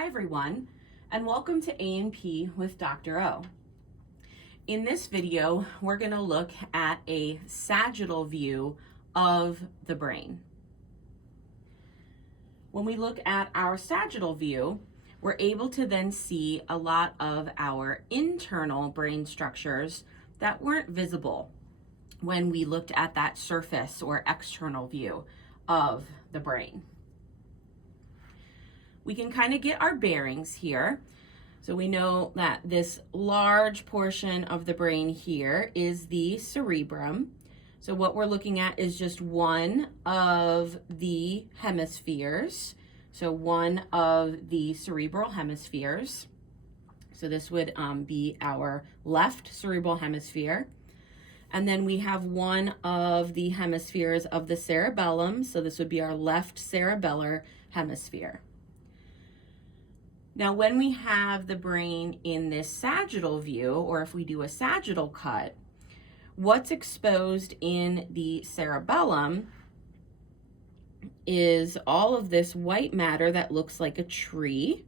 Hi everyone, and welcome to A&P with Dr. O. In this video, we're going to look at a sagittal view of the brain. When we look at our sagittal view, we're able to then see a lot of our internal brain structures that weren't visible when we looked at that surface or external view of the brain. We can kind of get our bearings here. So we know that this large portion of the brain here is the cerebrum. So what we're looking at is just one of the hemispheres. So one of the cerebral hemispheres. So this would be our left cerebral hemisphere. And then we have one of the hemispheres of the cerebellum. So this would be our left cerebellar hemisphere. Now, when we have the brain in this sagittal view, or if we do a sagittal cut, what's exposed in the cerebellum is all of this white matter that looks like a tree.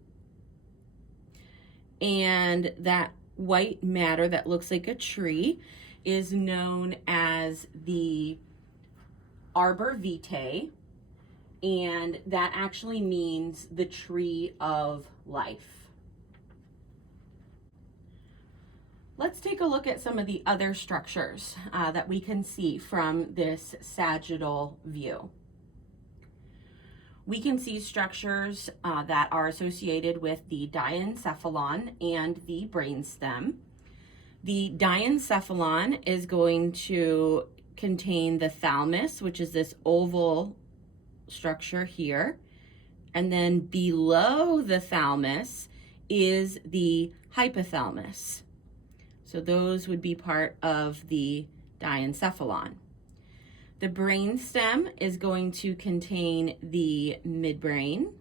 And that white matter that looks like a tree is known as the arbor vitae. And that actually means the tree of life. Let's take a look at some of the other structures that we can see from this sagittal view. We can see structures that are associated with the diencephalon and the brainstem. The diencephalon is going to contain the thalamus, which is this oval structure here, and then below the thalamus is the hypothalamus. So those would be part of the diencephalon. The brainstem is going to contain the midbrain,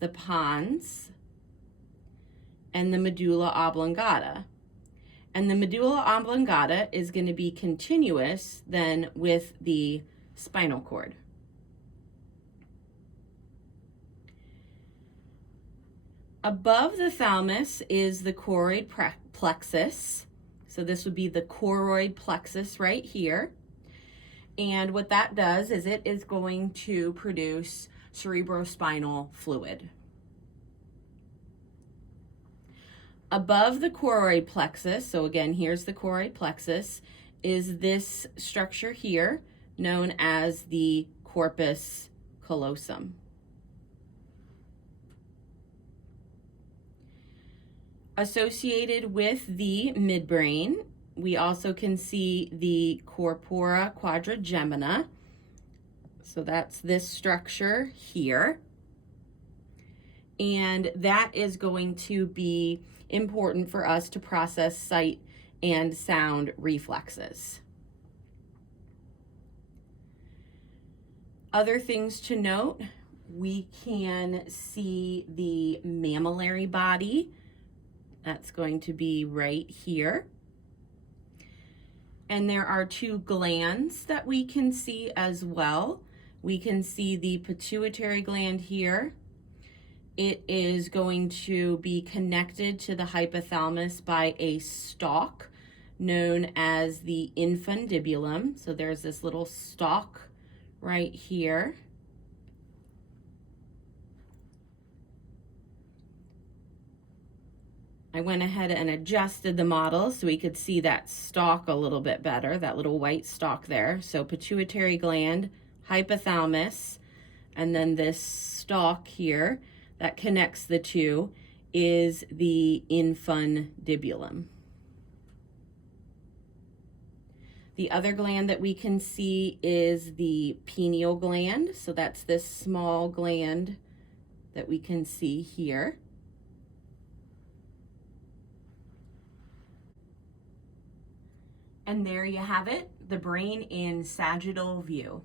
the pons, and the medulla oblongata. And the medulla oblongata is going to be continuous then with the spinal cord. Above the thalamus is the choroid plexus. So this would be the choroid plexus right here. And what that does is it is going to produce cerebrospinal fluid. Above the choroid plexus, so again, here's the choroid plexus, is this structure here known as the corpus callosum. Associated with the midbrain, we also can see the corpora quadrigemina. So that's this structure here. And that is going to be important for us to process sight and sound reflexes. Other things to note, we can see the mammillary body. That's going to be right here. And there are two glands that we can see as well. We can see the pituitary gland here. It is going to be connected to the hypothalamus by a stalk known as the infundibulum. So there's this little stalk right here. I went ahead and adjusted the model so we could see that stalk a little bit better, that little white stalk there. So pituitary gland, hypothalamus, and then this stalk here that connects the two is the infundibulum. The other gland that we can see is the pineal gland. So that's this small gland that we can see here. And there you have it, the brain in sagittal view.